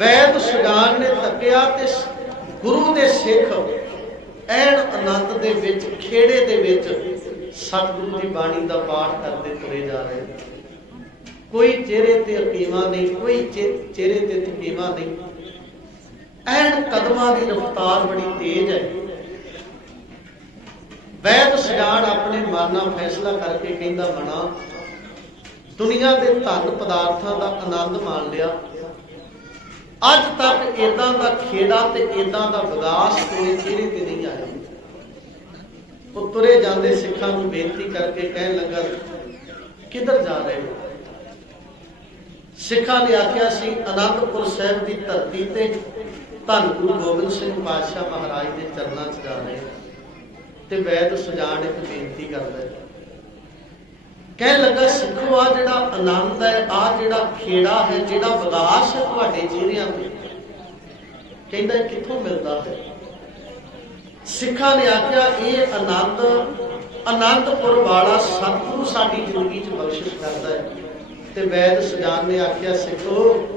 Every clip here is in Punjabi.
ਵੈਦ ਸੁਜਾਨ ਨੇ ਤੱਕਿਆ ਤੇ ਗੁਰੂ ਦੇ ਸਿੱਖ ਐਨ ਆਨੰਦ ਦੇ ਵਿੱਚ, ਖੇੜੇ ਦੇ ਵਿੱਚ ਸਤਿਗੁਰੂ ਦੀ ਬਾਣੀ ਦਾ ਪਾਠ ਕਰਦੇ ਤੁਰੇ ਜਾ ਰਹੇ ਕੋਈ ਚਿਹਰੇ ਤੇ ਅਕੀਮਾ ਨਹੀਂ, ਕੋਈ ਚਿਹਰੇ ਤੇ ਤਕੀਮਾ ਨਹੀਂ। ਐਨ ਕਦਮਾਂ ਦੀ ਰਫ਼ਤਾਰ ਬੜੀ ਤੇਜ਼ ਹੈ। ਵੈਦ ਸੁਜਾਨ ਆਪਣੇ ਮਨ ਨਾਲ ਫੈਸਲਾ ਕਰਕੇ ਕਹਿੰਦਾ ਬਣਾ ਦੁਨੀਆ ਦੇ ਧਨ ਪਦਾਰਥਾਂ ਦਾ ਆਨੰਦ ਮਾਣ ਲਿਆ। ਅੱਜ ਤੱਕ ਇਦਾਂ ਦਾ ਖੇੜਾ ਤੇ ਇਦਾਂ ਦਾ ਵਿਗਾਸ ਤੇਰੇ ਚਿਹਰੇ ਤੇ ਨਹੀਂ ਆਇਆ। ਉਹ ਤੁਰੇ ਜਾਂਦੇ ਸਿੱਖਾਂ ਨੂੰ ਬੇਨਤੀ ਕਰਕੇ ਕਹਿਣ ਲੱਗਾ, ਕਿੱਧਰ ਜਾ ਰਹੇ ਹੋ? ਸਿੱਖਾਂ ਨੇ ਆਖਿਆ ਸੀ, ਅਨੰਦਪੁਰ ਸਾਹਿਬ ਦੀ ਧਰਤੀ ਤੇ ਧੰਨ ਗੁਰੂ ਗੋਬਿੰਦ ਸਿੰਘ ਪਾਤਸ਼ਾਹ ਮਹਾਰਾਜ ਦੇ ਚਰਨਾਂ 'ਚ ਜਾ ਰਹੇ ਤੇ ਵੈਦ ਸੁਜਾਨ ਇੱਕ ਬੇਨਤੀ ਕਰਦਾ ਹੈ ਕਹਿਣ ਲੱਗਾ, ਸਿੱਖੋ ਆ ਜਿਹੜਾ ਆਨੰਦ ਹੈ ਆ ਜਿਹੜਾ ਖੇੜਾ ਹੈ, ਜਿਹੜਾ ਵਿਗਾਸ ਹੈ ਤੁਹਾਡੇ ਚਿਹਰਿਆਂ ਤੇ। ਕਹਿੰਦਾ ਇਹ ਕਿੱਥੋਂ ਮਿਲਦਾ ਹੈ? ਸਿੱਖਾਂ ਨੇ ਆਖਿਆ, ਇਹ ਆਨੰਦ, ਅਨੰਦਪੁਰ ਵਾਲਾ ਸਤਿਗੁਰੂ ਸਾਡੀ ਜ਼ਿੰਦਗੀ 'ਚ ਬਖਸ਼ਿਸ਼ ਕਰਦਾ ਹੈ। ਤੇ ਵੈਦ ਸੁਜਾਨ ਨੇ ਆਖਿਆ, ਸਿੱਖੋ,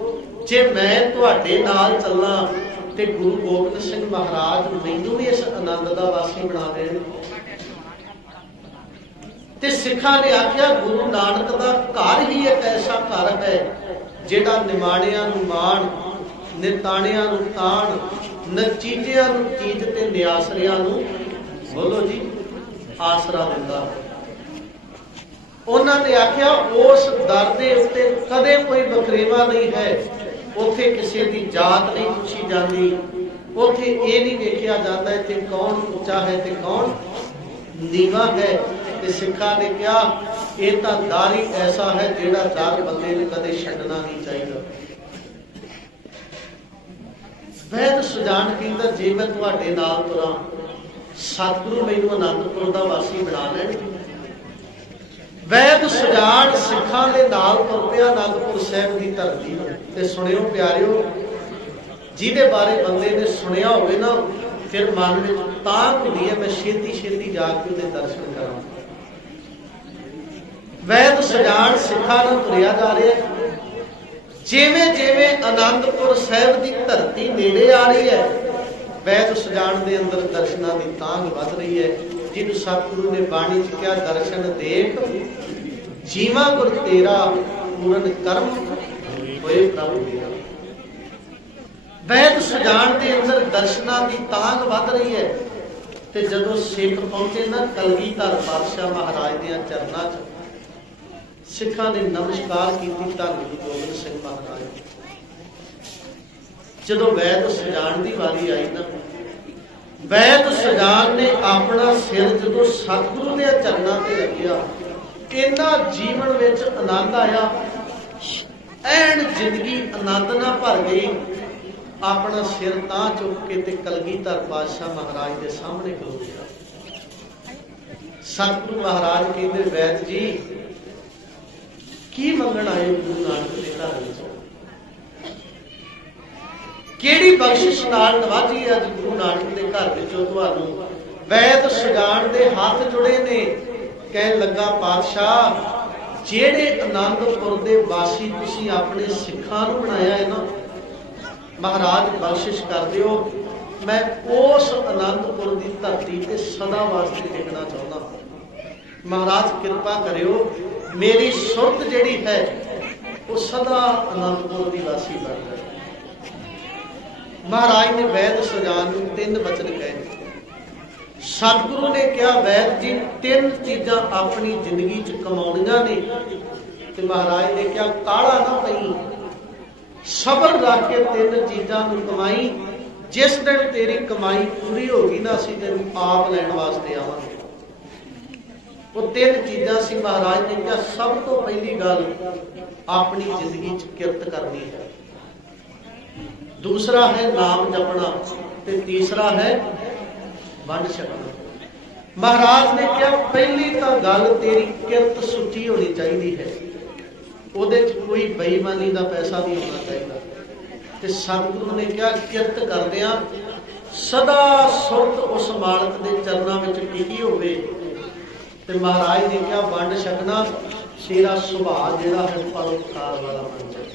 ਜੇ ਮੈਂ ਤੁਹਾਡੇ ਨਾਲ ਚੱਲਾਂ ਤੇ ਗੁਰੂ ਗੋਬਿੰਦ ਸਿੰਘ ਮਹਾਰਾਜ ਮੈਨੂੰ ਵੀ ਇਸ ਆਨੰਦ ਦਾ ਵਾਸੀ ਬਣਾ ਦੇਣ ਤੇ ਸਿੱਖਾਂ ਨੇ ਆਖਿਆ, ਗੁਰੂ ਨਾਨਕ ਦਾ ਘਰ ਹੀ ਇੱਕ ਐਸਾ ਘਰ ਹੈ, ਜਿਹੜਾ ਨਿਮਾਣਿਆਂ ਨੂੰ ਮਾਣ, ਨਿਤਾਣਿਆਂ ਨੂੰ ਤਾਣ ਨਚੀਜਿਆਂ ਨੂੰ ਚੀਜ਼ ਤੇ ਨਿਆਸਰਿਆਂ ਨੂੰ ਬੋਲੋ ਜੀ, ਆਸਰਾ ਦਿੰਦਾ ਉਹਨਾਂ ਨੇ ਆਖਿਆ, ਉਸ ਦਰ ਦੇ ਉੱਤੇ ਕਦੇ ਕੋਈ ਬਕਰੇਵਾ ਨਹੀਂ ਹੈ। ਉੱਥੇ ਕਿਸੇ ਦੀ ਜਾਤ ਨਹੀਂ ਪੁੱਛੀ ਜਾਂਦੀ। ਉੱਥੇ ਇਹ ਨਹੀਂ ਵੇਖਿਆ ਜਾਂਦਾ ਕਿ ਕੌਣ ਉੱਚਾ ਹੈ ਤੇ ਕੌਣ ਨੀਵਾ ਹੈ। ਤੇ ਸਿੱਖਾਂ ਨੇ ਕਿਹਾ, ਇਹ ਤਾਂ ਦਰ ਹੀ ਐਸਾ ਹੈ ਜਿਹੜਾ ਦਰ ਬੰਦੇ ਨੂੰ ਕਦੇ ਛੱਡਣਾ ਨਹੀਂ ਚਾਹੀਦਾ। ਵੈਦ ਸੁਜਾਨ ਕਹਿੰਦਾ, ਜੇ ਮੈਂ ਤੁਹਾਡੇ ਨਾਲ ਤੁਰਾਂ, ਸਤਿਗੁਰੂ ਮੈਨੂੰ ਅਨੰਦਪੁਰ ਦਾ ਵਾਸੀ ਬਣਾ ਲੈਣ। ਵੈਦ ਸੁਜਾਨ ਸਿੱਖਾਂ ਦੇ ਨਾਲ ਤੁਰ ਪਿਆ ਅਨੰਦਪੁਰ ਸਾਹਿਬ ਦੀ ਧਰਤੀ ਤੇ ਸੁਣਿਓ ਪਿਆਰਿਓ, ਜਿਹਦੇ ਬਾਰੇ ਬੰਦੇ ਨੇ ਸੁਣਿਆ ਹੋਵੇ ਨਾ, ਫਿਰ ਮਨ ਵਿੱਚ ਤਾਂ ਹੁੰਦੀ ਹੈ, ਮੈਂ ਛੇਤੀ ਛੇਤੀ ਜਾ ਕੇ ਉਹਦੇ ਦਰਸ਼ਨ ਕਰਾਂ ਵੈਦ ਸਜਾਣ ਸਿੱਖਾਂ ਨੂੰ ਤੁਰਿਆ ਜਾ ਰਿਹਾ ਜਿਵੇਂ ਜਿਵੇਂ ਆਨੰਦਪੁਰ ਸਾਹਿਬ ਦੀ ਧਰਤੀ ਨੇੜੇ ਆ ਰਹੀ ਹੈ, ਵੈਦ ਸਜਾਣ ਦੇ ਅੰਦਰ ਦਰਸ਼ਨਾਂ ਦੀ ਤਾਂਘ ਵੱਧ ਰਹੀ ਹੈ। ਜਿਹਨੂੰ ਸਤਿਗੁਰੂ ਨੇ ਬਾਣੀ ਚ ਕਿਹਾ, ਦਰਸ਼ਨ ਦੇਖ ਜੀਵਾ ਗੁਰ ਤੇਰਾ ਪੂਰਨ ਕਰਮ ਹੋਏ ਪ੍ਰਭੂ ਮੇਰਾ। ਵੈਦ ਸਜਾਣ ਦੇ ਅੰਦਰ ਦਰਸ਼ਨਾਂ ਦੀ ਤਾਂਘ ਵੱਧ ਰਹੀ ਹੈ। ਤੇ ਜਦੋਂ ਸਿੱਖ ਪਹੁੰਚੇ ਨਾ, ਕਲਗੀਧਰ ਪਾਤਸ਼ਾਹ ਮਹਾਰਾਜ ਦੇ ਚਰਨਾਂ 'ਚ ਸਿੱਖਾਂ ਨੇ ਨਮਸਕਾਰ ਕੀਤੀ, ਧੰਨ ਗੁਰੂ ਗੋਬਿੰਦ ਸਿੰਘ ਮਹਾਰਾਜ। ਜਦੋਂ ਵੈਦ ਸਜਾਣ ਦੀ ਵਾਰੀ ਆਈ ਨਾ, ਵੈਦ ਸਜਾਣ ਨੇ ਆਪਣਾ ਸਿਰ ਜਦੋਂ ਸਤਿਗੁਰੂ ਦੇ ਚਰਨਾਂ ਤੇ ਰੱਖਿਆ ਇੰਨਾ ਜੀਵਨ ਵਿੱਚ ਆਨੰਦ ਆਇਆ। ਐਨ ਜ਼ਿੰਦਗੀ ਆਨੰਦ ਨਾਲ ਭਰ ਗਈ। ਆਪਣਾ ਸਿਰ ਤਾਂ ਚੁੱਕ ਕੇ ਤੇ ਕਲਗੀਧਰ ਪਾਤਸ਼ਾਹ ਮਹਾਰਾਜ ਦੇ ਸਾਹਮਣੇ ਖਲੋ ਗਿਆ। ਸਤਿਗੁਰੂ ਮਹਾਰਾਜ ਕਹਿੰਦੇ, ਵੈਦ ਜੀ ਕੀ ਮੰਗਣ ਆਏ ਗੁਰੂ ਨਾਨਕ ਦੇ ਘਰ ਵਿੱਚ? ਕਿਹੜੀ ਬਖਸ਼ਿਸ਼ ਨਾਲ ਨਵਾਜੀ ਅੱਜ ਗੁਰੂ ਨਾਨਕ ਦੇ ਘਰ ਵਿੱਚੋਂ ਤੁਹਾਨੂੰ ਵੈਦ ਸੁਜਾਨ ਦੇ ਹੱਥ ਜੁੜੇ ਨੇ? ਕਹਿਣ ਲੱਗਾ, ਪਾਤਸ਼ਾਹ, ਜਿਹੜੇ ਆਨੰਦਪੁਰ ਦੇ ਵਾਸੀ ਤੁਸੀਂ ਆਪਣੇ ਸਿੱਖਾਂ ਨੂੰ ਬਣਾਇਆ ਹੈ ਨਾ, ਮਹਾਰਾਜ ਬਖਸ਼ਿਸ਼ ਕਰ ਦਿਓ ਮੈਂ ਉਸ ਆਨੰਦਪੁਰ ਦੀ ਧਰਤੀ ਤੇ ਸਦਾ ਵਾਸਤੇ ਟਿਕਣਾ ਚਾਹੁੰਦਾ ਮਹਾਰਾਜ, ਕਿਰਪਾ ਕਰਿਓ ਮੇਰੀ ਸੁਰਤ ਜਿਹੜੀ ਹੈ, ਉਹ ਸਦਾ ਅਨੰਦਪੁਰ ਦੀ ਵਾਸੀ ਬਣ ਜਾਏ ਮਹਾਰਾਜ ਨੇ ਵੈਦ ਸੁਜਾਨ ਨੂੰ ਤਿੰਨ ਵਚਨ ਕਹੇ। ਸਤਿਗੁਰੂ ਨੇ ਕਿਹਾ, ਵੈਦ ਜੀ, ਤਿੰਨ ਚੀਜ਼ਾਂ ਆਪਣੀ ਜ਼ਿੰਦਗੀ 'ਚ ਕਮਾਉਣੀਆਂ ਨੇ। ਤੇ ਮਹਾਰਾਜ ਨੇ ਕਿਹਾ ਕਾਲਾ ਨਾ ਪਈ। ਸਬਰ ਰੱਖ ਕੇ ਤਿੰਨ ਚੀਜ਼ਾਂ ਨੂੰ ਕਮਾਈ। ਜਿਸ ਦਿਨ ਤੇਰੀ ਕਮਾਈ ਪੂਰੀ ਹੋ ਗਈ ਨਾ, ਅਸੀਂ ਤੈਨੂੰ ਆਪ ਲੈਣ ਵਾਸਤੇ ਆਵਾਂਗੇ। ਉਹ ਤਿੰਨ ਚੀਜ਼ਾਂ ਸੀ ਮਹਾਰਾਜ ਨੇ ਕਿਹਾ, ਸਭ ਤੋਂ ਪਹਿਲੀ ਗੱਲ ਆਪਣੀ ਜ਼ਿੰਦਗੀ 'ਚ ਕਿਰਤ ਕਰਨੀ ਹੈ। ਦੂਸਰਾ ਹੈ ਨਾਮ ਜਪਣਾ ਤੇ ਤੀਸਰਾ ਹੈ ਵੰਡ ਛਕਣਾ। ਮਹਾਰਾਜ ਨੇ ਕਿਹਾ, ਪਹਿਲੀ ਤਾਂ ਗੱਲ ਤੇਰੀ ਕਿਰਤ ਸੁੱਚੀ ਹੋਣੀ ਚਾਹੀਦੀ ਹੈ। ਉਹਦੇ 'ਚ ਕੋਈ ਬੇਈਮਾਨੀ ਦਾ ਪੈਸਾ ਨਹੀਂ ਹੋਣਾ ਚਾਹੀਦਾ। ਤੇ ਸਤਿਗੁਰੂ ਨੇ ਕਿਹਾ, ਕਿਰਤ ਕਰਦਿਆਂ ਸਦਾ ਸੁਰਤ ਉਸ ਮਾਲਕ ਦੇ ਚਰਨਾਂ ਵਿੱਚ ਟਿਕੀ ਹੋਵੇ। ਤੇ ਮਹਾਰਾਜ ਨੇ ਕਿਹਾ, ਵੰਡ ਛਕਣਾ ਤੇਰਾ ਸੁਭਾਅ ਜਿਹੜਾ ਹੈ ਪਰਉਪਕਾਰ ਵਾਲਾ ਬਣ ਜਾਏ।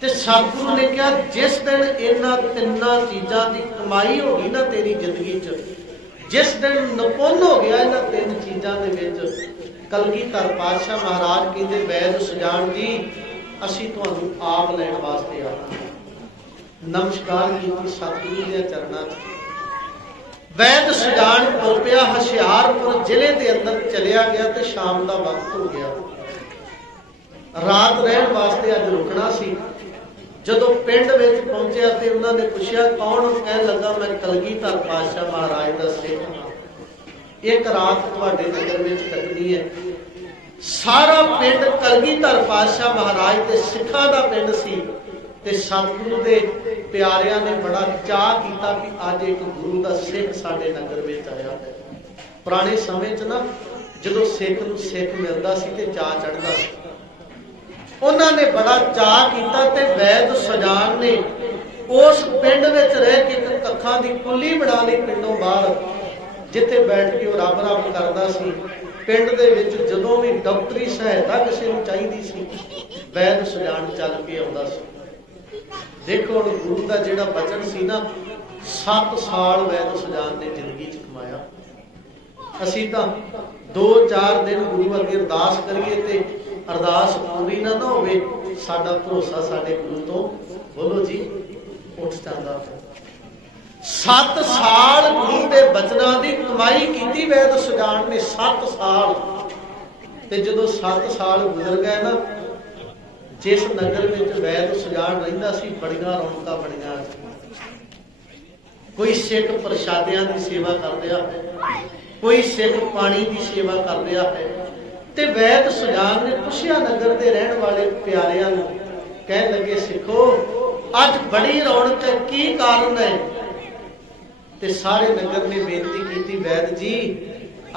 ਤੇ ਸਤਿਗੁਰੂ ਨੇ ਕਿਹਾ, ਜਿਸ ਦਿਨ ਇਹਨਾਂ ਤਿੰਨਾਂ ਚੀਜ਼ਾਂ ਦੀ ਕਮਾਈ ਹੋ ਗਈ ਨਾ ਤੇਰੀ ਜ਼ਿੰਦਗੀ 'ਚ, ਜਿਸ ਦਿਨ ਨਪੁੰਨ ਹੋ ਗਿਆ ਇਹਨਾਂ ਤਿੰਨ ਚੀਜ਼ਾਂ ਦੇ ਵਿੱਚ ਕਲਗੀਧਰ ਪਾਤਸ਼ਾਹ ਮਹਾਰਾਜ ਕਹਿੰਦੇ, ਵੈਦ ਸੁਜਾਨ ਜੀ, ਅਸੀਂ ਤੁਹਾਨੂੰ ਆਪ ਲੈਣ ਵਾਸਤੇ ਆਏ ਨਮਸਕਾਰ ਜੀ ਸਤਿਗੁਰੂ ਦੇ ਚਰਨਾਂ 'ਚ। ਵੈਦ ਸੁਜਾਨ ਤੁਰ ਪਿਆ ਹਸ਼ਿਆਰਪੁਰ ਜ਼ਿਲ੍ਹੇ ਦੇ ਅੰਦਰ ਚਲਿਆ ਗਿਆ ਤੇ ਸ਼ਾਮ ਦਾ ਵਕਤ ਹੋ ਗਿਆ। ਰਾਤ ਰਹਿਣ ਵਾਸਤੇ ਅੱਜ ਰੁਕਣਾ ਸੀ। ਜਦੋਂ ਪਿੰਡ ਵਿੱਚ ਪਹੁੰਚਿਆ ਤੇ ਉਹਨਾਂ ਨੇ ਪੁੱਛਿਆ, ਕੌਣ ਉਹ ਲੱਗਾ, ਮੈਂ ਕਲਗੀਧਰ ਪਾਤਸ਼ਾਹ ਮਹਾਰਾਜ ਦਾ ਸਿੱਖ ਇੱਕ ਰਾਤ ਤੁਹਾਡੇ ਨਗਰ ਵਿੱਚ ਕੱਟਣੀ ਹੈ। ਸਾਰਾ ਪਿੰਡ ਕਲਗੀਧਰ ਪਾਤਸ਼ਾਹ ਮਹਾਰਾਜ ਦੇ ਸਿੱਖਾਂ ਦਾ ਪਿੰਡ ਸੀ ਤੇ ਸਤਿਗੁਰੂ ਦੇ ਪਿਆਰਿਆਂ ਨੇ ਬੜਾ ਚਾਹ ਕੀਤਾ ਕਿ ਅੱਜ ਇੱਕ ਗੁਰੂ ਦਾ ਸਿੱਖ ਸਾਡੇ ਨਗਰ ਵਿੱਚ ਆਇਆ ਹੈ। ਪੁਰਾਣੇ ਸਮੇਂ 'ਚ ਨਾ ਜਦੋਂ ਸਿੱਖ ਨੂੰ ਸਿੱਖ ਮਿਲਦਾ ਸੀ ਤੇ ਚਾਹ ਚੜਦਾ ਸੀ। ਉਹਨਾਂ ਨੇ ਬੜਾ ਚਾਹ ਕੀਤਾ ਤੇ ਵੈਦ ਸਜਾਨ ਨੇ ਉਸ ਪਿੰਡ ਵਿੱਚ ਰਹਿ ਕੇ ਇੱਕ ਕੱਖਾਂ ਦੀ ਕੁੱਲੀ ਬਣਾ ਲਈ ਪਿੰਡੋਂ ਬਾਹਰ, ਜਿੱਥੇ ਬੈਠ ਕੇ ਉਹ ਰੱਬ ਰੱਬ ਕਰਦਾ ਸੀ। ਪਿੰਡ ਦੇ ਵਿੱਚ ਜਦੋਂ ਵੀ ਡਾਕਟਰੀ ਸਹਾਇਤਾ ਕਿਸੇ ਨੂੰ ਚਾਹੀਦੀ ਸੀ, ਵੈਦ ਸੁਜਾਨ ਚੱਲ ਕੇ ਆਉਂਦਾ ਸੀ। ਦੇਖੋ ਹੁਣ ਗੁਰੂ ਦਾ ਜਿਹੜਾ ਬਚਨ ਸੀ ਨਾ 7 ਸਾਲ ਵੈਦ ਸੁਜਾਨ ਨੇ ਜ਼ਿੰਦਗੀ 'ਚ ਕਮਾਇਆ। ਅਸੀਂ ਤਾਂ 2-4 ਦਿਨ ਗੁਰੂ ਅੱਗੇ ਅਰਦਾਸ ਕਰੀਏ ਤੇ ਅਰਦਾਸ ਪੂਰੀ ਨਾ ਨਾ ਹੋਵੇ, ਸਾਡਾ ਭਰੋਸਾ ਸਾਡੇ ਗੁਰੂ ਤੋਂ, ਬੋਲੋ ਜੀ, ਉੱਠ ਜਾਂਦਾ। 7 ਸਾਲ ਗੁਰੂ ਦੇ ਬਚਨਾਂ ਦੀ ਕਮਾਈ ਕੀਤੀ ਵੈਦ ਸੁਜਾਨ ਨੇ 7 ਸਾਲ। ਤੇ ਜਦੋਂ 7 ਸਾਲ ਗੁਜ਼ਰ ਗਏ ਨਾ ਜਿਸ ਨਗਰ ਵਿੱਚ ਵੈਦ ਸੁਜਾਨ ਰਹਿੰਦਾ ਸੀ, ਬੜੀਆਂ ਰੌਣਕਾਂ ਬਣੀਆਂ। ਕੋਈ ਸਿੱਖ ਪ੍ਰਸ਼ਾਦਿਆਂ ਦੀ ਸੇਵਾ ਕਰ ਰਿਹਾ ਹੈ, ਕੋਈ ਸਿੱਖ ਪਾਣੀ ਦੀ ਸੇਵਾ ਕਰ ਰਿਹਾ ਹੈ। ਤੇ ਵੈਦ ਸੁਜਾਨ ਨੇ ਪੁੱਛਿਆ ਨਗਰ ਦੇ ਰਹਿਣ ਵਾਲੇ ਪਿਆਰਿਆਂ ਨੂੰ ਕਹਿਣ ਲੱਗੇ, ਸਿੱਖੋ, ਅੱਜ ਬੜੀ ਰੌਣਕ ਹੈ, ਕੀ ਕਾਰਨ ਹੈ? ਤੇ ਸਾਰੇ ਨਗਰ ਨੇ ਬੇਨਤੀ ਕੀਤੀ, ਵੈਦ ਜੀ,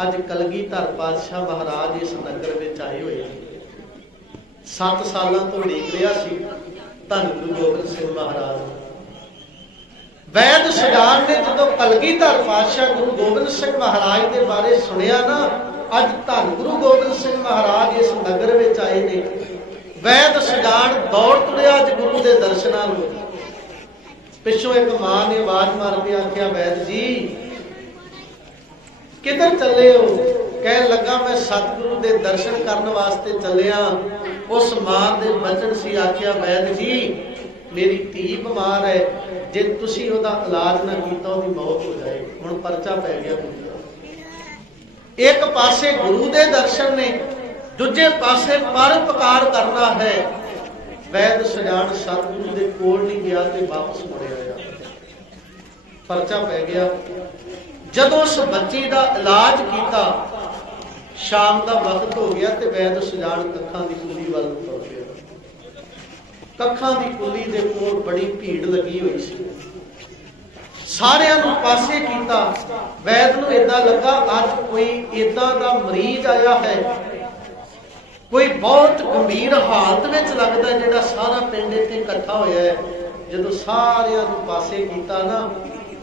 ਅੱਜ ਕਲਗੀਧਰ ਪਾਤਸ਼ਾਹ ਮਹਾਰਾਜ ਇਸ ਨਗਰ ਵਿੱਚ ਆਏ ਹੋਏ ਨੇ 7 ਸਾਲਾਂ ਤੋਂ ਉਡੀਕ ਰਿਹਾ ਸੀ। ਧੰਨ ਗੁਰੂ ਗੋਬਿੰਦ ਸਿੰਘ ਮਹਾਰਾਜ। ਵੈਦ ਸੁਜਾਨ ਨੇ ਜਦੋਂ ਕਲਗੀਧਰ ਪਾਤਸ਼ਾਹ ਗੁਰੂ ਗੋਬਿੰਦ ਸਿੰਘ ਮਹਾਰਾਜ ਦੇ ਬਾਰੇ ਸੁਣਿਆ ਨਾ, ਅੱਜ ਧੰਨ ਗੁਰੂ ਗੋਬਿੰਦ ਸਿੰਘ ਮਹਾਰਾਜ ਇਸ ਨਗਰ ਵਿੱਚ ਆਏ ਨੇ। ਵੈਦ ਸੁਜਾਨ ਦੌੜ ਤੁਰਿਆ ਅੱਜ ਗੁਰੂ ਦੇ ਦਰਸ਼ਨਾਂ ਨੂੰ। ਪਿੱਛੋਂ ਇੱਕ ਮਾਂ ਨੇ ਆਵਾਜ਼ ਮਾਰ ਕੇ ਆਖਿਆ, ਵੈਦ ਜੀ, ਕਿੱਧਰ ਚੱਲੇ ਹੋ? ਕਹਿਣ ਲੱਗਾ, ਮੈਂ ਸਤਿਗੁਰੂ ਦੇ ਦਰਸ਼ਨ ਕਰਨ ਵਾਸਤੇ ਚੱਲਿਆ। ਉਸ ਮਾਂ ਦੇ ਬਚਨ ਸੀ, ਆਖਿਆ, ਵੈਦ ਜੀ, ਮੇਰੀ ਧੀ ਬਿਮਾਰ ਹੈ। ਜੇ ਤੁਸੀਂ ਉਹਦਾ ਇਲਾਜ ਨਾ ਕੀਤਾ, ਉਹਦੀ ਮੌਤ ਹੋ ਜਾਏ। ਹੁਣ ਪਰਚਾ ਪੈ ਗਿਆ ਗੁਰੂ ਇੱਕ ਪਾਸੇ ਗੁਰੂ ਦੇ ਦਰਸ਼ਨ ਨੇ, ਦੂਜੇ ਪਾਸੇ ਪਰਉਪਕਾਰ ਕਰਨਾ ਹੈ। ਵੈਦ ਸੁਜਾਨ ਸਤਿਗੁਰੂ ਦੇ ਕੋਲ ਨਹੀਂ ਗਿਆ ਤੇ ਵਾਪਸ ਮੁੜ ਆਇਆ ਪਰਚਾ ਪੈ ਗਿਆ। ਜਦੋਂ ਉਸ ਬੱਚੀ ਦਾ ਇਲਾਜ ਕੀਤਾ ਸ਼ਾਮ ਦਾ ਵਕਤ ਹੋ ਗਿਆ ਤੇ ਵੈਦ ਸੁਜਾਨ ਕੱਖਾਂ ਦੀ ਕੁੱਲੀ ਵੱਲ ਨੂੰ ਤੁਰ ਕੱਖਾਂ ਦੀ ਕੁੱਲੀ ਦੇ ਕੋਲ ਬੜੀ ਭੀੜ ਲੱਗੀ ਹੋਈ ਸੀ। ਸਾਰਿਆਂ ਨੂੰ ਪਾਸੇ ਕੀਤਾ। ਵੈਦ ਨੂੰ ਇਦਾਂ ਲੱਗਾ, ਅੱਜ ਕੋਈ ਇਦਾਂ ਦਾ ਮਰੀਜ਼ ਆਇਆ ਹੈ। ਕੋਈ ਬਹੁਤ ਗੰਭੀਰ ਹਾਲਤ ਵਿੱਚ ਲੱਗਦਾ ਜਿਹੜਾ ਸਾਰਾ ਪਿੰਡ ਇੱਥੇ ਇਕੱਠਾ ਹੋਇਆ ਹੈ। ਜਦੋਂ ਸਾਰਿਆਂ ਨੂੰ ਪਾਸੇ ਕੀਤਾ ਨਾ,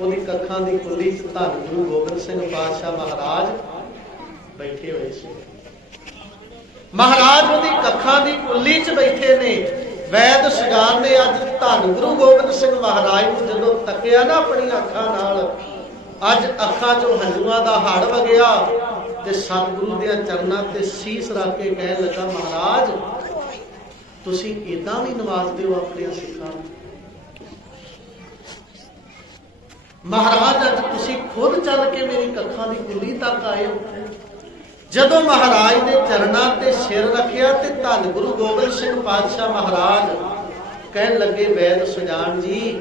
ਉਹਦੀ ਕੱਖਾਂ ਦੀ ਕੁੱਲੀ ਚ ਧੰਨ ਗੁਰੂ ਗੋਬਿੰਦ ਸਿੰਘ ਪਾਤਸ਼ਾਹ ਮਹਾਰਾਜ ਬੈਠੇ ਹੋਏ ਸੀ। ਮਹਾਰਾਜ ਉਹਦੀ ਕੱਖਾਂ ਦੀ ਕੁੱਲੀ ਚ ਬੈਠੇ ਨੇ। ਵੈਦ ਸੁਜਾਨ ਨੇ ਅੱਜ ਧੰਨ ਗੁਰੂ ਗੋਬਿੰਦ ਸਿੰਘ ਮਹਾਰਾਜ ਨੂੰ ਜਦੋਂ ਤੱਕਿਆ ਨਾ ਆਪਣੀ ਅੱਖਾਂ ਨਾਲ, ਅੱਜ ਅੱਖਾਂ ਚੋਂ ਹੰਝੂਆਂ ਦਾ ਹੜ ਵਗਿਆ ਤੇ ਸਤਿਗੁਰੂ ਦੇ ਚਰਨਾਂ ਤੇ ਸੀਸ ਰੱਖ ਕੇ ਕਹਿਣ ਲੱਗਾ, ਮਹਾਰਾਜ, ਤੁਸੀਂ ਇਦਾਂ ਵੀ ਨਵਾਜ਼ਦੇ ਹੋ ਆਪਣੇ ਸਿੱਖਾਂ ਨੂੰ? ਮਹਾਰਾਜ, ਅੱਜ ਤੁਸੀਂ ਖੁਦ ਚੱਲ ਕੇ ਮੇਰੀ ਕੱਖਾਂ ਦੀ ਕੁੱਲੀ ਤੱਕ ਆਏ ਹੋ। ਜਦੋਂ ਮਹਾਰਾਜ ਦੇ ਚਰਨਾਂ ਤੇ ਸਿਰ ਰੱਖਿਆ ਤੇ ਧੰਨ ਗੁਰੂ ਗੋਬਿੰਦ ਸਿੰਘ ਪਾਤਸ਼ਾਹ ਮਹਾਰਾਜ ਕਹਿਣ ਲੱਗੇ ਵੈਦ ਸੁਜਾਨ ਜੀ,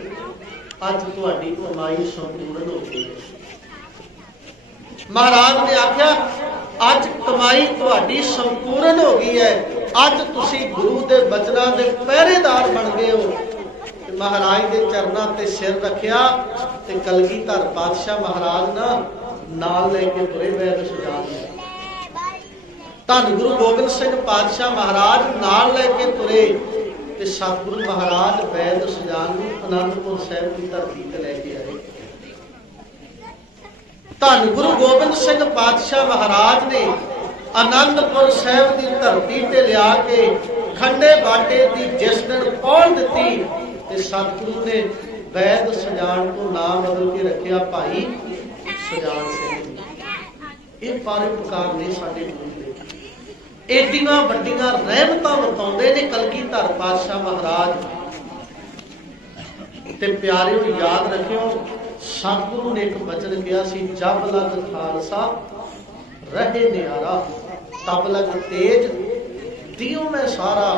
ਅੱਜ ਤੁਹਾਡੀ ਕਮਾਈ ਸੰਪੂਰਨ ਹੋ ਗਈ ਮਹਾਰਾਜ ਨੇ ਆਖਿਆ, ਅੱਜ ਕਮਾਈ ਤੁਹਾਡੀ ਸੰਪੂਰਨ ਹੋ ਗਈ ਹੈ। ਅੱਜ ਤੁਸੀਂ ਗੁਰੂ ਦੇ ਬਚਨਾਂ ਦੇ ਪਹਿਰੇਦਾਰ ਬਣ ਗਏ ਹੋ। ਮਹਾਰਾਜ ਦੇ ਚਰਨਾਂ ਤੇ ਸਿਰ ਰੱਖਿਆ ਤੇ ਕਲਗੀਧਰ ਪਾਤਸ਼ਾਹ ਮਹਾਰਾਜ ਨਾ ਨਾਲ ਲੈ ਕੇ ਤੁਰੇ ਵੈਦ ਸੁਜਾਨ ਨੇ ਧੰਨ ਗੁਰੂ ਗੋਬਿੰਦ ਸਿੰਘ ਪਾਤਸ਼ਾਹ ਮਹਾਰਾਜ ਨਾਲ ਲੈ ਕੇ ਤੁਰੇ ਤੇ ਸਤਿਗੁਰੂ ਮਹਾਰਾਜ ਵੈਦ ਸੁਜਾਨ ਨੂੰ ਅਨੰਦਪੁਰ ਸਾਹਿਬ ਦੀ ਧਰਤੀ ਤੇ ਲੈ ਕੇ ਆਏ। ਧੰਨ ਗੁਰੂ ਗੋਬਿੰਦ ਸਿੰਘ ਪਾਤਸ਼ਾਹ ਮਹਾਰਾਜ ਨੇ ਅਨੰਦਪੁਰ ਸਾਹਿਬ ਦੀ ਧਰਤੀ ਤੇ ਲਿਆ ਕੇ ਖੰਡੇ ਬਾਟੇ ਦੀ ਜਿਸ ਦਿਨ ਪੌਣ ਦਿੱਤੀ ਤੇ ਸਤਿਗੁਰੂ ਨੇ ਵੈਦ ਸਜਾਣ ਤੋਂ ਨਾਮ ਬਦਲ ਕੇ ਰੱਖਿਆ, ਭਾਈ ਸਜਾਨ ਸਿੰਘ। ਇਹ ਪਰਉਪਕਾਰ ਨੇ ਸਾਡੇ ਗੁਰੂ ਦੇ। ਏਡੀਆਂ ਵੱਡੀਆਂ ਰਹਿਮਤਾਂ ਵਰਤਾਉਂਦੇ ਨੇ ਕਲਗੀਧਰ ਪਾਤਸ਼ਾਹ ਮਹਾਰਾਜ। ਤੇ ਪਿਆਰਿਓ, ਯਾਦ ਰੱਖਿਓ ਸਤਿਗੁਰੂ ਨੇ ਇੱਕ ਬਚਨ ਕਿਹਾ ਸੀ ਜਬ ਲਗ ਖਾਲਸਾ, ਰਹੇ ਨਿਆਰਾ ਤਬ ਲਗ ਤੇਜ, ਦਿਓ ਮੈਂ ਸਾਰਾ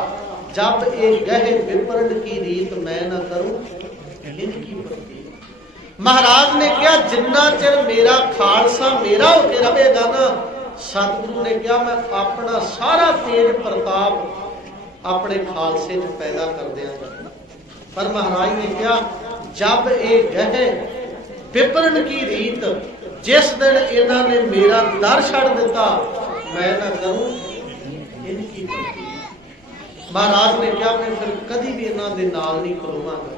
ਜਬ ਇਹ ਗਹਿ ਵਿਪਰਨ ਕੀ ਰੀਤ ਮੈਂ ਨਾ ਕਰੂੰ ਇਨ ਕੀ ਪ੍ਰਤੀ। ਮਹਾਰਾਜ ਨੇ ਕਿਹਾ, ਜਿੰਨਾ ਚਿਰ ਮੇਰਾ ਖਾਲਸਾ ਮੇਰਾ ਹੋ ਕੇ ਰਹੇਗਾ ਨਾ ਸਤਿਗੁਰੂ ਨੇ ਕਿਹਾ, ਮੈਂ ਆਪਣਾ ਸਾਰਾ ਤੇਜ ਪ੍ਰਤਾਪ ਆਪਣੇ ਖਾਲਸੇ 'ਚ ਪੈਦਾ ਕਰ ਦਿਆਂਗਾ ਪਰ ਮਹਾਰਾਜ ਨੇ ਕਿਹਾ, ਜਬ ਇਹ ਗਹਿ ਵਿਪਰਨ ਕੀ ਰੀਤ, ਜਿਸ ਦਿਨ ਇਹਨਾਂ ਨੇ ਮੇਰਾ ਦਰ ਛੱਡ ਦਿੱਤਾ, ਮੈਂ ਨਾ ਕਰੂੰ ਇਨ ਕੀ ਮਹਾਰਾਜ ਨੇ ਕਿਹਾ, ਮੈਂ ਫਿਰ ਕਦੀ ਵੀ ਇਹਨਾਂ ਦੇ ਨਾਲ ਨਹੀਂ ਖਲੋਵਾਂਗਾ।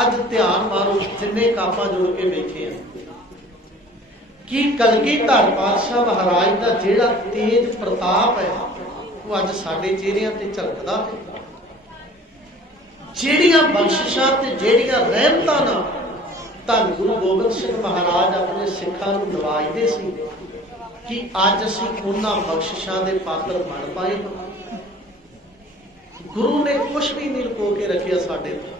ਅੱਜ ਧਿਆਨ ਮਾਰੋ, ਜਿੰਨੇ ਕਾਪਾਂ ਜੋੜ ਕੇ ਵੇਖੇ ਆ। ਕਿ ਕਲਗੀ ਕਲਗੀਧਰ ਪਾਤਸ਼ਾਹ ਮਹਾਰਾਜ ਦਾ ਜਿਹੜਾ ਤੇਜ ਪ੍ਰਤਾਪ ਹੈ, ਉਹ ਅੱਜ ਸਾਡੇ ਚਿਹਰਿਆਂ ਤੇ ਝਲਕਦਾ ਹੈ। ਜਿਹੜੀਆਂ ਬਖਸ਼ਿਸ਼ਾਂ ਤੇ ਜਿਹੜੀਆਂ ਰਹਿਮਤਾਂ ਨਾਲ ਧੰਨ ਗੁਰੂ ਗੋਬਿੰਦ ਸਿੰਘ ਮਹਾਰਾਜ ਆਪਣੇ ਸਿੱਖਾਂ ਨੂੰ ਨਵਾਜਦੇ ਸੀ ਕਿ ਅੱਜ ਅਸੀਂ ਉਹਨਾਂ ਬਖਸ਼ਿਸ਼ਾਂ ਦੇ ਪਾਤਰ ਬਣ ਪਾਏ। ਗੁਰੂ ਨੇ ਕੁਝ ਵੀ ਨਹੀਂ ਲੁਕੋ ਕੇ ਰੱਖਿਆ ਸਾਡੇ ਤੋਂ।